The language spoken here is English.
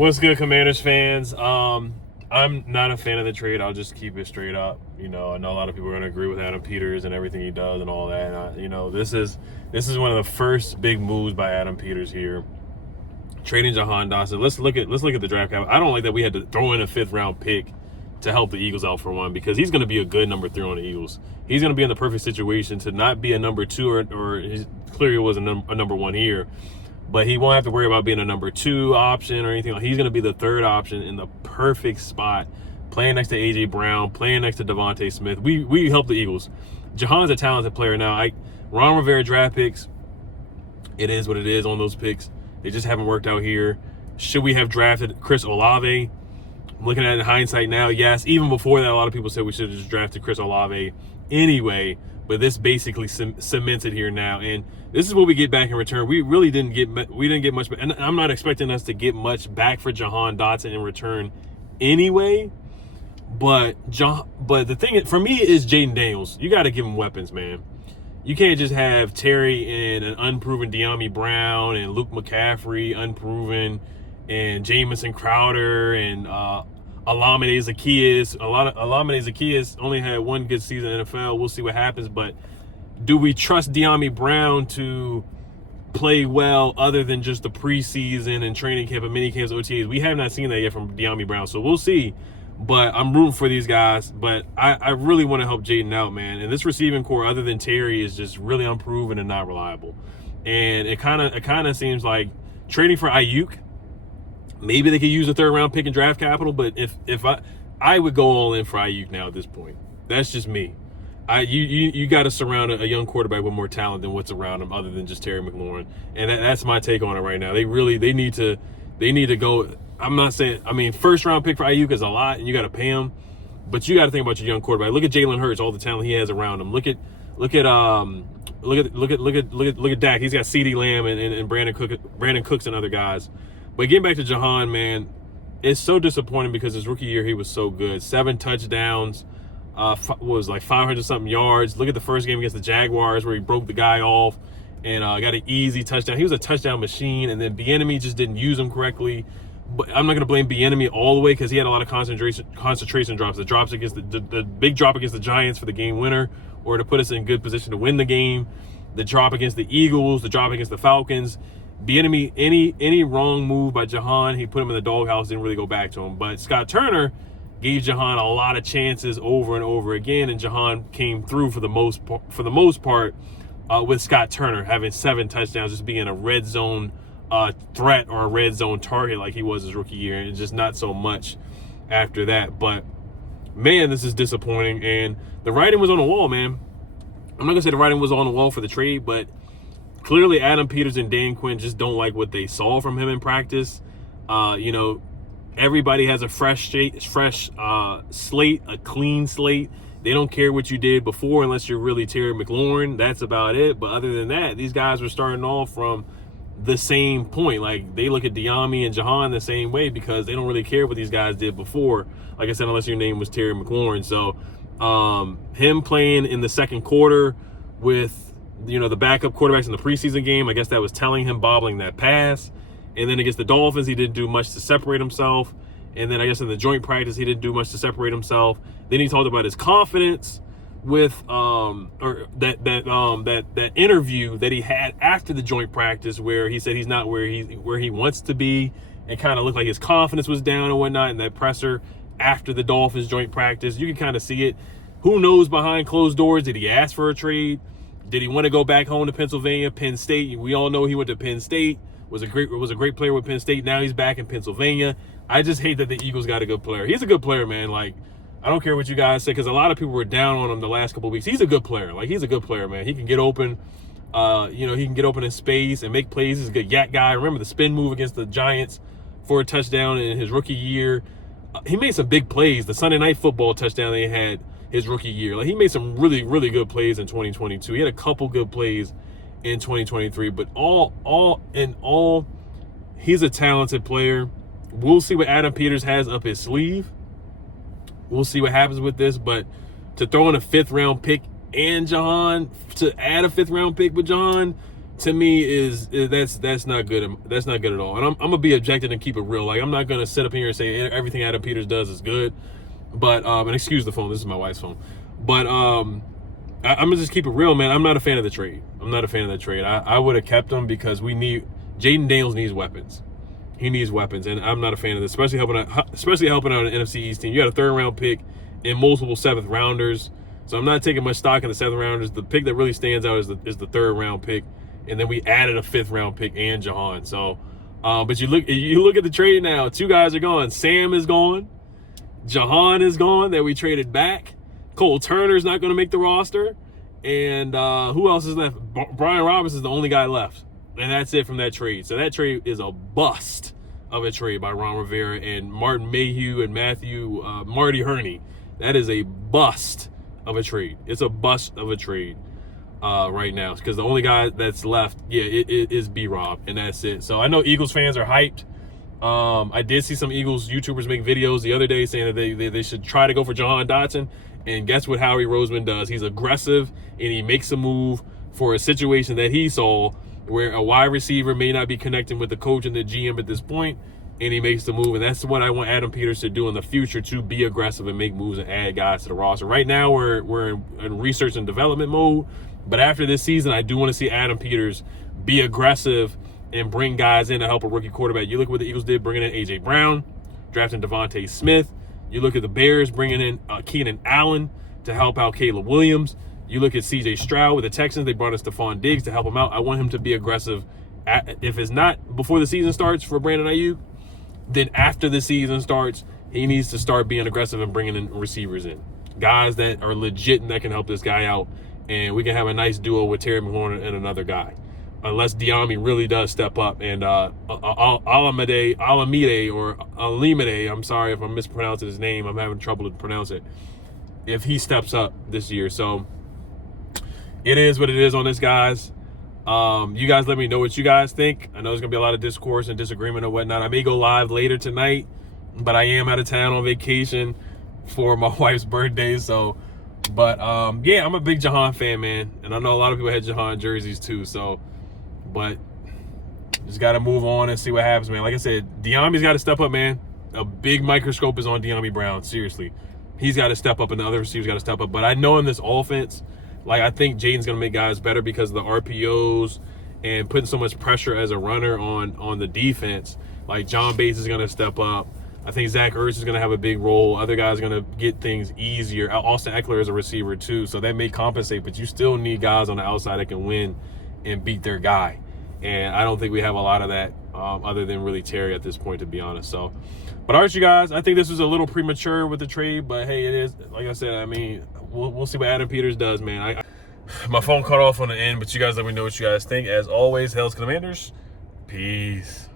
What's good, Commanders fans? I'm not a fan of the trade. I'll just keep it straight up. I know a lot of people are going to agree with Adam Peters and everything he does and all that. And this is one of the first big moves by Adam Peters here, trading Jahan Dotson. Let's look at the draft cap. I don't like that we had to throw in a 5th round pick to help the Eagles out for one, because he's going to be a good number 3 on the Eagles. He's going to be in the perfect situation to not be a number 2 or he clearly was a number 1 here. But he won't have to worry about being a number 2 option or anything. He's going to be the 3rd option in the perfect spot, playing next to A.J. Brown, playing next to Devontae Smith. We help the Eagles. Jahan's a talented player now. Ron Rivera draft picks, it is what it is on those picks. They just haven't worked out here. Should we have drafted Chris Olave? Looking at it in hindsight now, yes. Even before that, a lot of people said we should have just drafted Chris Olave anyway. But this basically cements it here now, and this is what we get back in return. We really didn't get much, and I'm not expecting us to get much back for Jahan Dotson in return anyway. But the thing for me is Jayden Daniels. You got to give him weapons, man. You can't just have Terry and an unproven De'Ami Brown and Luke McCaffrey unproven, and Jamison Crowder and Olamide Zaccheaus. Olamide Zaccheaus only had 1 good season in the NFL. We'll see what happens, but do we trust De'Ami Brown to play well other than just the preseason and training camp and mini camps, OTAs? We have not seen that yet from De'Ami Brown, so we'll see. But I'm rooting for these guys, but I really want to help Jayden out, man. And this receiving core, other than Terry, is just really unproven and not reliable. And it kind of seems like trading for Ayuk, maybe they could use a 3rd round pick and draft capital, but if I would go all in for Ayuk now at this point. That's just me. You got to surround a young quarterback with more talent than what's around him, other than just Terry McLaurin, and that's my take on it right now. They need to go. I'm not saying, 1st round pick for Ayuk is a lot, and you got to pay him, but you got to think about your young quarterback. Look at Jalen Hurts, all the talent he has around him. Look at Dak. He's got CeeDee Lamb and Brandon Cooks and other guys. But getting back to Jahan, man, it's so disappointing because his rookie year he was so good. 7 touchdowns, was like 500-something yards. Look at the first game against the Jaguars where he broke the guy off and got an easy touchdown. He was a touchdown machine, and then Bieniemy just didn't use him correctly. But I'm not going to blame Bieniemy all the way because he had a lot of concentration drops. The drops against the big drop against the Giants for the game winner, or to put us in good position to win the game. The drop against the Eagles, the drop against the Falcons. Bieniemy, any wrong move by Jahan, he put him in the doghouse, didn't really go back to him. But Scott Turner gave Jahan a lot of chances over and over again, and Jahan came through for the most part with Scott Turner having 7 touchdowns, just being a red zone threat or a red zone target like he was his rookie year, and just not so much after that. But man, this is disappointing, and the writing was on the wall, man. I'm not gonna say the writing was on the wall for the trade, but clearly Adam Peters and Dan Quinn just don't like what they saw from him in practice. Everybody has a fresh slate, a clean slate. They don't care what you did before unless you're really Terry McLaurin. That's about it. But other than that, these guys were starting off from the same point. Like, they look at De'Ami and Jahan the same way because they don't really care what these guys did before. Like I said, unless your name was Terry McLaurin. So him playing in the second quarter with, the backup quarterbacks in the preseason game, I guess that was telling him, bobbling that pass. And then against the Dolphins, he didn't do much to separate himself. And then I guess in the joint practice, he didn't do much to separate himself. Then he talked about his confidence with that interview that he had after the joint practice, where he said he's not where he wants to be, and kind of looked like his confidence was down and whatnot in that presser after the Dolphins joint practice. You can kind of see it. Who knows behind closed doors? Did he ask for a trade? Did he want to go back home to Pennsylvania, Penn State? We all know he went to Penn State. Was a great player with Penn State. Now he's back in Pennsylvania. I just hate that the Eagles got a good player. He's a good player, man. Like, I don't care what you guys say, because a lot of people were down on him the last couple of weeks. He's a good player. Like, he's a good player, man. He can get open. He can get open in space and make plays. He's a good yak guy. Remember the spin move against the Giants for a touchdown in his rookie year. He made some big plays. The Sunday Night Football touchdown they had his rookie year. Like, he made some really, really good plays in 2022. He had a couple good plays in 2023, but all in all, he's a talented player. We'll see what Adam Peters has up his sleeve. We'll see what happens with this, but to throw in a 5th round pick and Jahan, to add a 5th round pick with Jahan to me is that's not good. That's not good at all. And I'm gonna be objective and keep it real. Like, I'm not gonna sit up here and say everything Adam Peters does is good. But and excuse the phone. This is my wife's phone. But I'm gonna just keep it real, man. I'm not a fan of the trade. I'm not a fan of the trade. I would have kept him because Jayden Daniels needs weapons. He needs weapons, and I'm not a fan of this, especially helping out an NFC East team. You got a 3rd round pick and multiple 7th rounders. So I'm not taking much stock in the 7th rounders. The pick that really stands out is the 3rd round pick, and then we added a 5th round pick and Jahan. So, but you look at the trade now. 2 guys are gone. Sam is gone. Jahan is gone that we traded back. Cole Turner's not going to make the roster, and who else is left? Brian Roberts is the only guy left, and that's it from that trade. So that trade is a bust of a trade by Ron Rivera and Martin Mayhew and Marty Herney. That is a bust of a trade. It's a bust of a trade right now, because the only guy that's left, it is B-Rob, and that's it. So I know Eagles fans are hyped. I did see some Eagles YouTubers make videos the other day saying that they should try to go for Jahan Dotson, and guess what Howie Roseman does? He's aggressive, and he makes a move for a situation that he saw where a wide receiver may not be connecting with the coach and the GM at this point, and he makes the move. And that's what I want Adam Peters to do in the future, to be aggressive and make moves and add guys to the roster. Right now, we're in research and development mode, but after this season, I do want to see Adam Peters be aggressive and bring guys in to help a rookie quarterback. You look what the Eagles did, bringing in A.J. Brown, drafting Devontae Smith. You look at the Bears bringing in Keenan Allen to help out Caleb Williams. You look at C.J. Stroud with the Texans. They brought in Stephon Diggs to help him out. I want him to be aggressive. If it's not before the season starts for Brandon Ayuk, then after the season starts, he needs to start being aggressive and bringing in receivers in. Guys that are legit and that can help this guy out. And we can have a nice duo with Terry McLaurin and another guy. Unless Diami really does step up, and Alamide, I'm sorry if I'm mispronouncing his name. I'm having trouble to pronounce it. If he steps up this year. So it is what it is on this, guys. You guys let me know what you guys think. I know there's going to be a lot of discourse and disagreement and whatnot. I may go live later tonight, but I am out of town on vacation for my wife's birthday. So, but yeah, I'm a big Jahan fan, man. And I know a lot of people had Jahan jerseys too. So, but just got to move on and see what happens, man. Like I said, Diami's got to step up, man. A big microscope is on Diami Brown. Seriously. He's got to step up, and the other receivers got to step up. But I know in this offense, like, I think Jayden's going to make guys better because of the RPOs and putting so much pressure as a runner on the defense. Like, John Bates is going to step up. I think Zach Ertz is going to have a big role. Other guys are going to get things easier. Austin Eckler is a receiver too, so that may compensate. But you still need guys on the outside that can win and beat their guy. And I don't think we have a lot of that other than really Terry at this point, to be honest. So, but all right, you guys, I think this was a little premature with the trade, but hey, it is. Like I said, I mean, we'll see what Adam Peters does, man. My phone cut off on the end, but you guys let me know what you guys think. As always, Hell's Commanders, peace.